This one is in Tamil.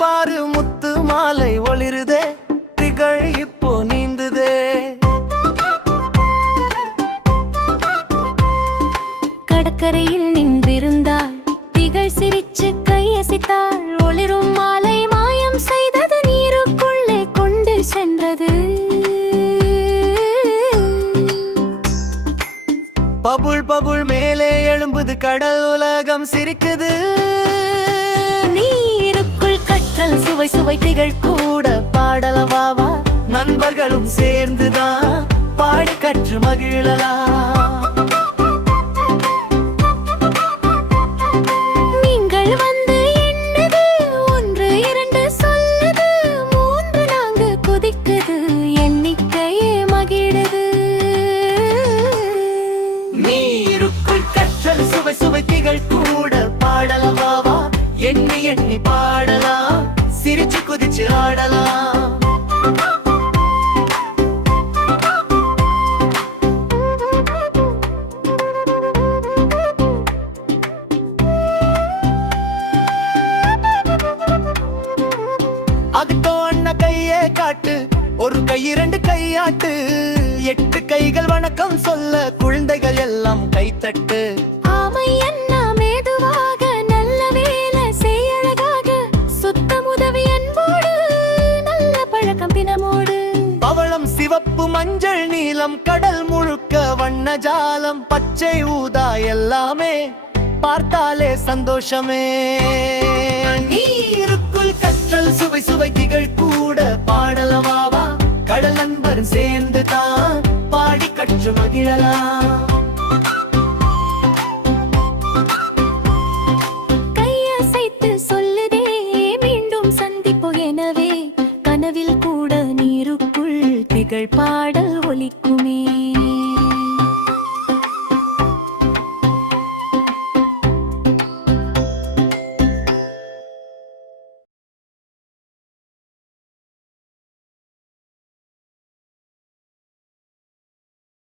பாரு முத்து மாலை ஒளிருதே, திகழ் இப்போ நீந்துதே. கடற்கரையில் நின்றிருந்தாள், திகழ் சிரிச்சு கையசைத்தாள். ஒளிரும் மாலை மாயம் செய்தது, நீருக்குள்ளே கொண்டு சென்றது. பபுள் பபுள் மேலே எழும்புது கடல், உலகம் சிரிக்குது. நீருக்குள் கற்றல் சுவை சுவை திகழ் கூட பாடலவாவா, நண்பர்களும் சேர்ந்துதான் பாடி கற்று மகிழலாம். நீங்கள் வந்து எண்ணுது, 1 2 சொல்லுது, 3 4 குதிக்குது, எண்ணிக்கையே மகிழுது. நீருக்குள் கற்றல் சுவை சுவை திகழ் கூட பாடலவாவா, எண்ணி எண்ணி பாடலாம், சிரிச்சு குதிச்சு ஆடலாம். அதுக்கோ அண்ணா கையே காட்டு, ஒரு கை 2 கையாட்டு, 8 கைகள் வணக்கம் சொல்ல, குழந்தைகள் எல்லாம் கைத்தட்டு. ஆமை அண்ணா மெதுவாக, நல்ல வேலை செய்யழகாக, சுத்தம் உதவி அன்போடு, நல்ல பழக்கம் தினமோடு. பவளம் சிவப்பு மஞ்சள் நீலம், கடல் முழுக்க வண்ண ஜாலம், பச்சை ஊதா எல்லாமே பார்த்தாலே சந்தோஷமே. நீருக்குள் கற்றல் சுவை சுவை திகழ் கூட பாடலவாவா, கடல் நண்பர் சேர்ந்து தான் பாடி கற்று மகிழலாம். கையசைத்து சொல்லுதே, மீண்டும் சந்திப்போ எனவே, கனவில் கூட நீருக்குள் திகழ் பாடல் ஒலிக்குமே.